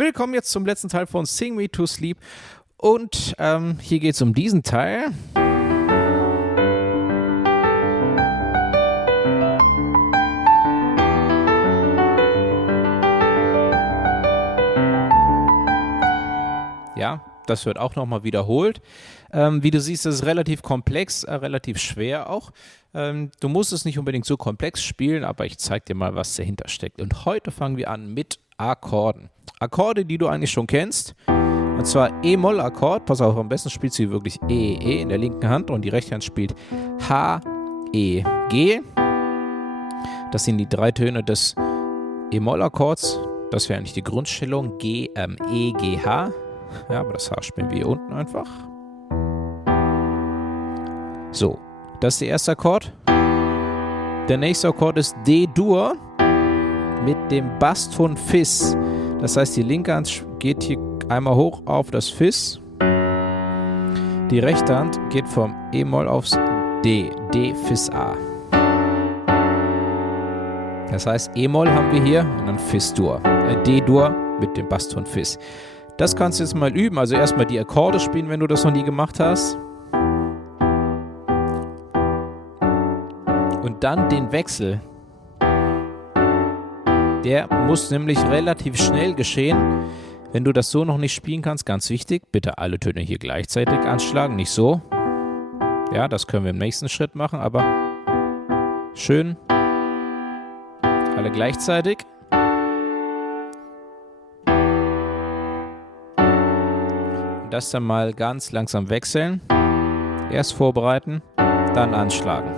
Willkommen jetzt zum letzten Teil von Sing Me to Sleep. Und hier geht es um diesen Teil. Ja, das wird auch nochmal wiederholt. Wie du siehst, das ist relativ komplex, relativ schwer auch. Du musst es nicht unbedingt so komplex spielen, aber ich zeige dir mal, was dahinter steckt. Und heute fangen wir an mit Akkorden. Akkorde, die du eigentlich schon kennst. Und zwar E-Moll-Akkord. Pass auf, am besten spielst du wirklich E, E in der linken Hand und die rechte Hand spielt H, E, G. Das sind die drei Töne des E-Moll-Akkords. Das wäre eigentlich die Grundstellung G, E, G, H. Ja, aber das H spielen wir hier unten einfach. So, das ist der erste Akkord. Der nächste Akkord ist D-Dur mit dem Basston Fis. Das heißt, die linke Hand geht hier einmal hoch auf das Fis. Die rechte Hand geht vom E-Moll aufs D. D, Fis, A. Das heißt, E-Moll haben wir hier und dann Fis-Dur. D-Dur mit dem Basston Fis. Das kannst du jetzt mal üben. Also erstmal die Akkorde spielen, wenn du das noch nie gemacht hast. Und dann den Wechsel. Der muss nämlich relativ schnell geschehen. Wenn du das so noch nicht spielen kannst, ganz wichtig, bitte alle Töne hier gleichzeitig anschlagen, nicht so. Ja, das können wir im nächsten Schritt machen, aber schön. Alle gleichzeitig. Und das dann mal ganz langsam wechseln. Erst vorbereiten, dann anschlagen.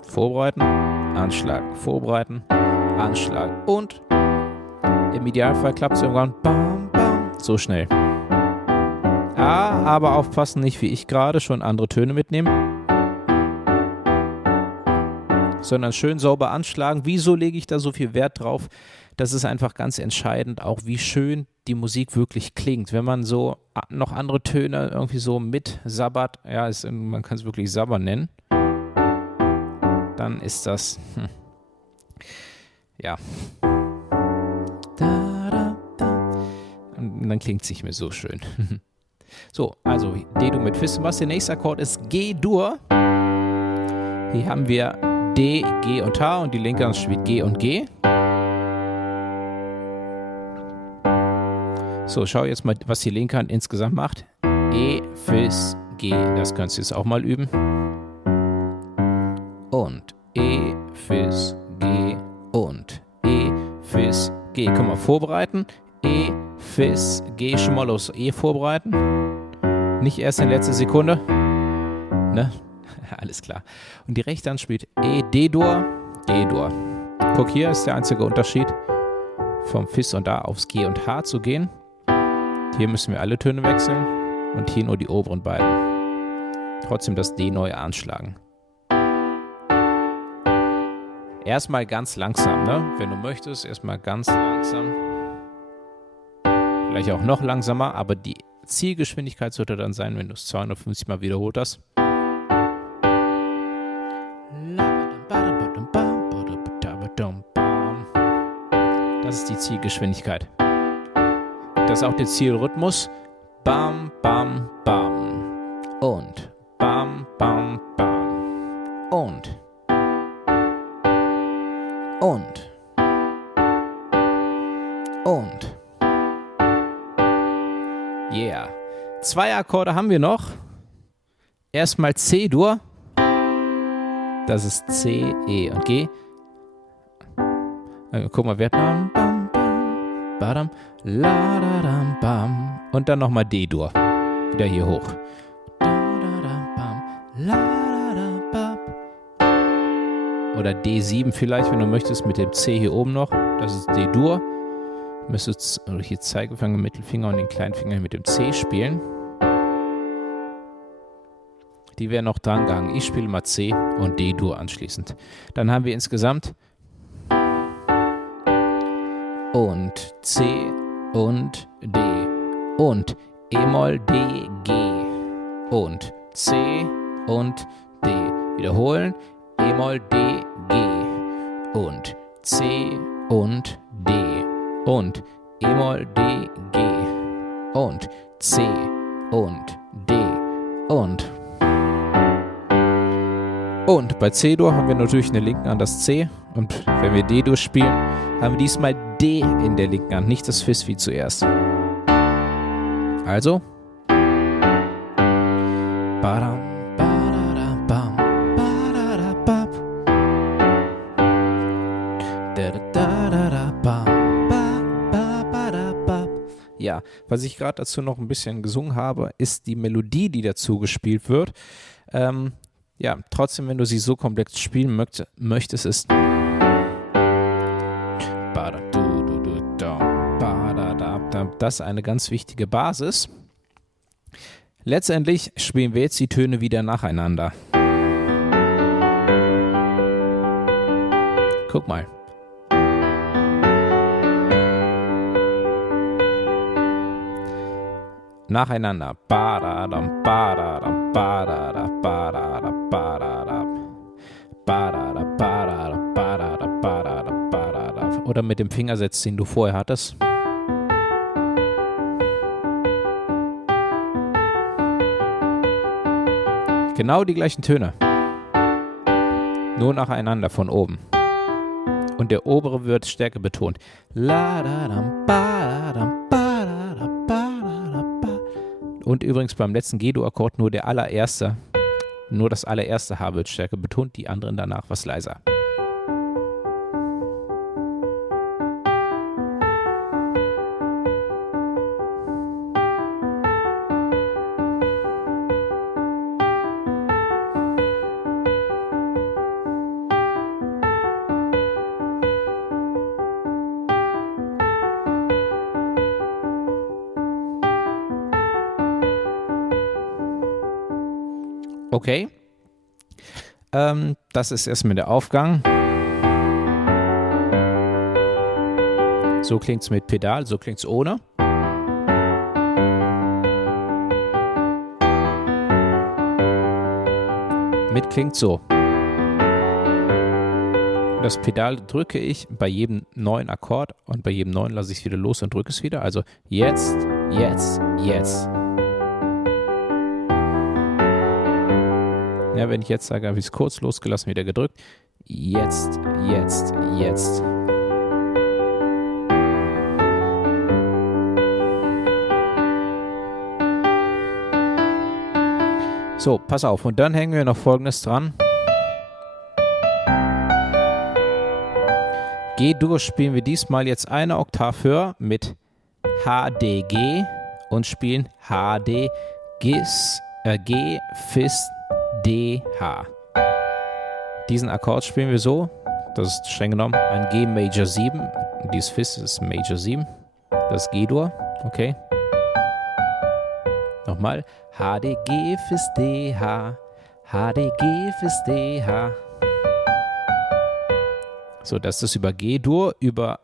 Vorbereiten, anschlagen, vorbereiten, anschlagen. Und im Idealfall klappt es irgendwann bam, bam, so schnell. Aber aufpassen, nicht wie ich gerade schon andere Töne mitnehmen, sondern schön sauber anschlagen. Wieso lege ich da so viel Wert drauf? Das ist einfach ganz entscheidend, auch wie schön die Musik wirklich klingt. Wenn man so noch andere Töne irgendwie so mit sabbert, ja, man kann es wirklich Sabber nennen, dann ist das, ja. Und dann klingt es nicht mehr so schön. So, also D-Dur mit Fis. Was der nächste Akkord ist G-Dur. Hier haben wir D, G und H und die linke Hand spielt G und G. So, schau jetzt mal, was die linke Hand insgesamt macht. E, Fis, G. Das kannst du jetzt auch mal üben. Und E, Fis, G und E, Fis, G. Können wir vorbereiten. E, Fis, G, schon mal aus E vorbereiten. Nicht erst in letzter Sekunde. Ne? Alles klar. Und die rechte Hand spielt E, D-Dur, D-Dur. Guck, hier ist der einzige Unterschied, vom Fis und A aufs G und H zu gehen. Hier müssen wir alle Töne wechseln und hier nur die oberen beiden. Trotzdem das D neu anschlagen. Erstmal ganz langsam, ne? Wenn du möchtest, erstmal ganz langsam. Vielleicht auch noch langsamer, aber die Zielgeschwindigkeit sollte dann sein, wenn du es 250 Mal wiederholt hast. Das ist die Zielgeschwindigkeit. Das ist auch der Zielrhythmus. Bam, bam, bam. Und bam, bam, bam. Und. Yeah. 2 Akkorde haben wir noch. Erstmal C-Dur. Das ist C, E und G. Guck mal, Vietnam. Bam, bam, badam, la, da, dam, bam. Und dann nochmal D-Dur. Wieder hier hoch. Da, da, da, bam, la, da, da, bam. Oder D7 vielleicht, wenn du möchtest, mit dem C hier oben noch. Das ist D-Dur. Du müsstest hier Zeigefinger, Mittelfinger und den kleinen Finger mit dem C spielen. Die wären noch dran gegangen. Ich spiele mal C und D-Dur anschließend. Dann haben wir insgesamt und C und D und E-Moll, D, G und C und D. Wiederholen. E-Moll, D, G und C und D und E-Moll, D, G und C und D und bei C-Dur haben wir natürlich eine linken Hand das C und wenn wir D-Dur spielen, haben wir diesmal D in der linken Hand, nicht das Fis wie zuerst. Also badam, badadam, bam, badadabab. Ja, was ich gerade dazu noch ein bisschen gesungen habe, ist die Melodie, die dazu gespielt wird. Ja, trotzdem, wenn du sie so komplex spielen möchtest, ist das ist eine ganz wichtige Basis. Letztendlich spielen wir jetzt die Töne wieder nacheinander. Guck mal. Nacheinander. Badadam, badadam, badadam, badadam, badadam. Badadam, badadam, badadam, badadam, badadam. Oder mit dem Fingersatz, den du vorher hattest. Genau die gleichen Töne. Nur nacheinander von oben. Und der obere wird stärker betont. La-da-dam, ba-da-dam, ba-da-dam, ba-da-dam, ba. Und übrigens beim letzten G-Dur-Akkord nur das allererste H wird stärker betont, die anderen danach was leiser. Okay, das ist erstmal der Aufgang. So klingt es mit Pedal, so klingt es ohne. Mit klingt so. Das Pedal drücke ich bei jedem neuen Akkord und bei jedem neuen lasse ich es wieder los und drücke es wieder. Also jetzt, jetzt, jetzt. Ja, wenn ich jetzt sage, habe ich es kurz losgelassen, wieder gedrückt. Jetzt, jetzt, jetzt. So, pass auf. Und dann hängen wir noch Folgendes dran. G-Dur spielen wir diesmal jetzt eine Oktav höher mit H, D, G und spielen H, D, G, Fis, D, H. Diesen Akkord spielen wir so, das ist streng genommen ein G Major 7, dieses Fis ist Major 7, das G-Dur, okay. Nochmal, H, D, G, Fis, D, H, H, D, G, Fis, D, H. So, das ist über G-Dur, übrigens,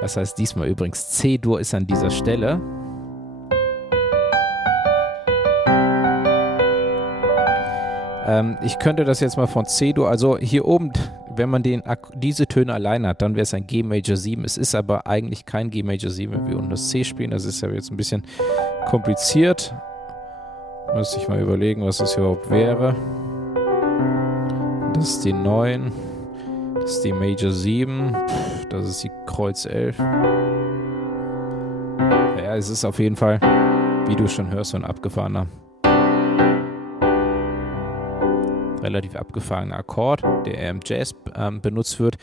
das heißt diesmal übrigens C-Dur ist an dieser Stelle. Ich könnte das jetzt mal von C-Dur, also hier oben, wenn man diese Töne allein hat, dann wäre es ein G Major 7. Es ist aber eigentlich kein G Major 7, wenn wir unten das C spielen. Das ist ja jetzt ein bisschen kompliziert. Müsste ich mal überlegen, was das überhaupt wäre. Das ist die 9. Das ist die Major 7. Das ist die Kreuz 11. Ja, es ist auf jeden Fall, wie du schon hörst, so ein abgefahrener. Relativ abgefahrener Akkord, der im Jazz benutzt wird.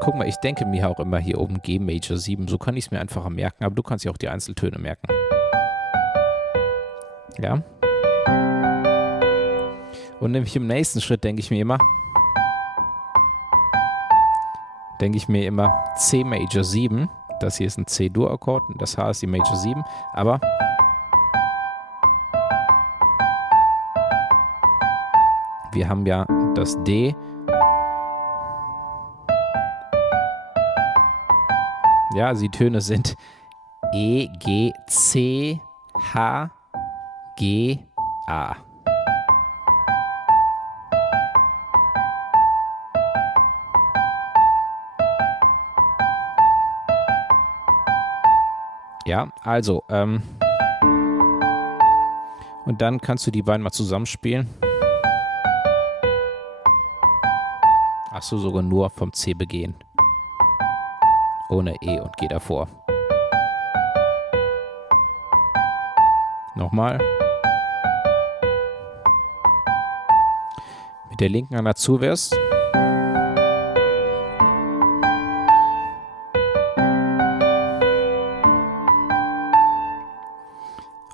Guck mal, ich denke mir auch immer hier oben G Major 7, so kann ich es mir einfacher merken, aber du kannst ja auch die Einzeltöne merken. Ja. Und nämlich im nächsten Schritt denke ich mir immer C Major 7, das hier ist ein C-Dur-Akkord, das H ist die Major 7, aber wir haben ja das D. Ja, die Töne sind E, G, C, H, G, A. Ja, also, und dann kannst du die beiden mal zusammenspielen. Achso, sogar nur vom C begehen. Ohne E und G davor. Nochmal. Mit der linken Hand dazu wär's.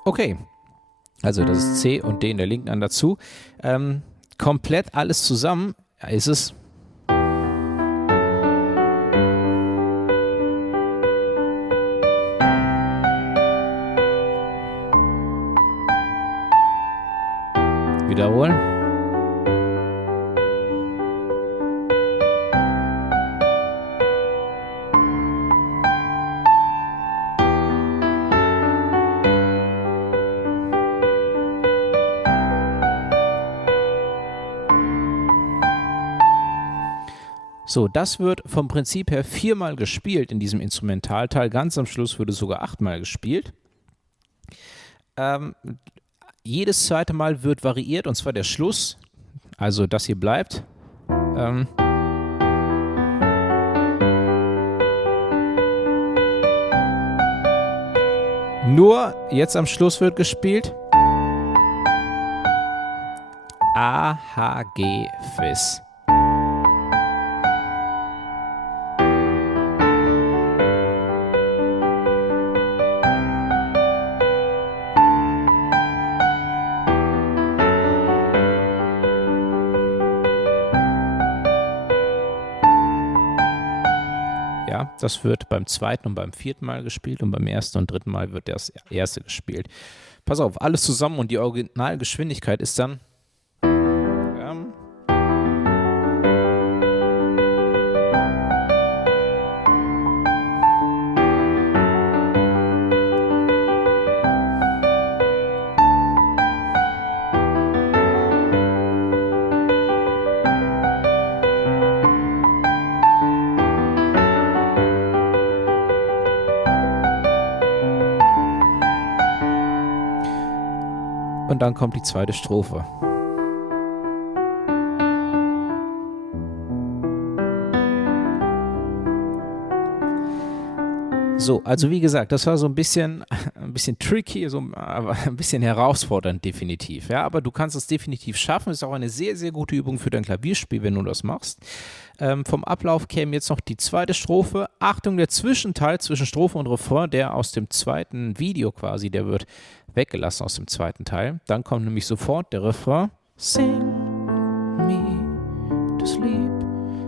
Okay, also das ist C und D in der linken Hand dazu. Komplett alles zusammen ist es. Wiederholen. So, das wird vom Prinzip her 4-mal gespielt in diesem Instrumentalteil. Ganz am Schluss wird es sogar 8-mal gespielt. Jedes zweite Mal wird variiert, und zwar der Schluss. Also das hier bleibt. Nur jetzt am Schluss wird gespielt. A, H, G, Fis. Ja, das wird beim zweiten und beim vierten Mal gespielt und beim ersten und dritten Mal wird das erste gespielt. Pass auf, alles zusammen und die Originalgeschwindigkeit ist dann und dann kommt die zweite Strophe. So, also wie gesagt, das war so ein bisschen tricky, aber ein bisschen herausfordernd definitiv. Ja, aber du kannst es definitiv schaffen. Ist auch eine sehr, sehr gute Übung für dein Klavierspiel, wenn du das machst. Vom Ablauf käme jetzt noch die zweite Strophe. Achtung, der Zwischenteil zwischen Strophe und Refrain, der aus dem zweiten Video quasi, der wird weggelassen aus dem zweiten Teil. Dann kommt nämlich sofort der Refrain. Sing me to sleep.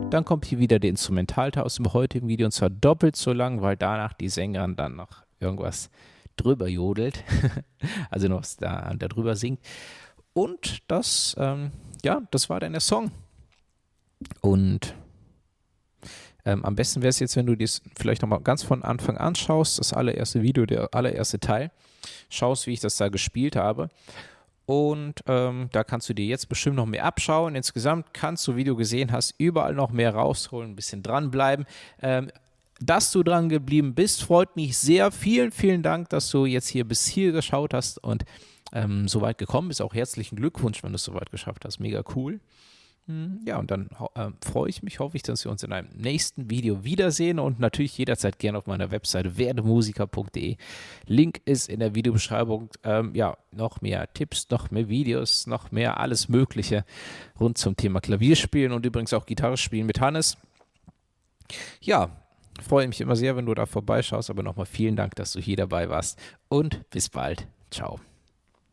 Dann kommt hier wieder der Instrumentalteil aus dem heutigen Video, und zwar doppelt so lang, weil danach die Sängerin dann noch irgendwas drüber jodelt, also noch da drüber singt. Und das, das war dann der Song. Und am besten wäre es jetzt, wenn du das vielleicht nochmal ganz von Anfang an schaust, das allererste Video, der allererste Teil, schaust, wie ich das da gespielt habe. Und da kannst du dir jetzt bestimmt noch mehr abschauen. Insgesamt kannst du, wie du gesehen hast, überall noch mehr rausholen, ein bisschen dranbleiben. Dass du dran geblieben bist, freut mich sehr. Vielen, vielen Dank, dass du jetzt hier bis hier geschaut hast und so weit gekommen bist. Auch herzlichen Glückwunsch, wenn du es so weit geschafft hast. Mega cool. Ja, und dann freue ich mich, hoffe ich, dass wir uns in einem nächsten Video wiedersehen und natürlich jederzeit gerne auf meiner Webseite werdemusiker.de. Link ist in der Videobeschreibung. Noch mehr Tipps, noch mehr Videos, noch mehr alles Mögliche rund zum Thema Klavierspielen und übrigens auch Gitarre spielen mit Hannes. Ja, freue mich immer sehr, wenn du da vorbeischaust, aber nochmal vielen Dank, dass du hier dabei warst und bis bald. Ciao.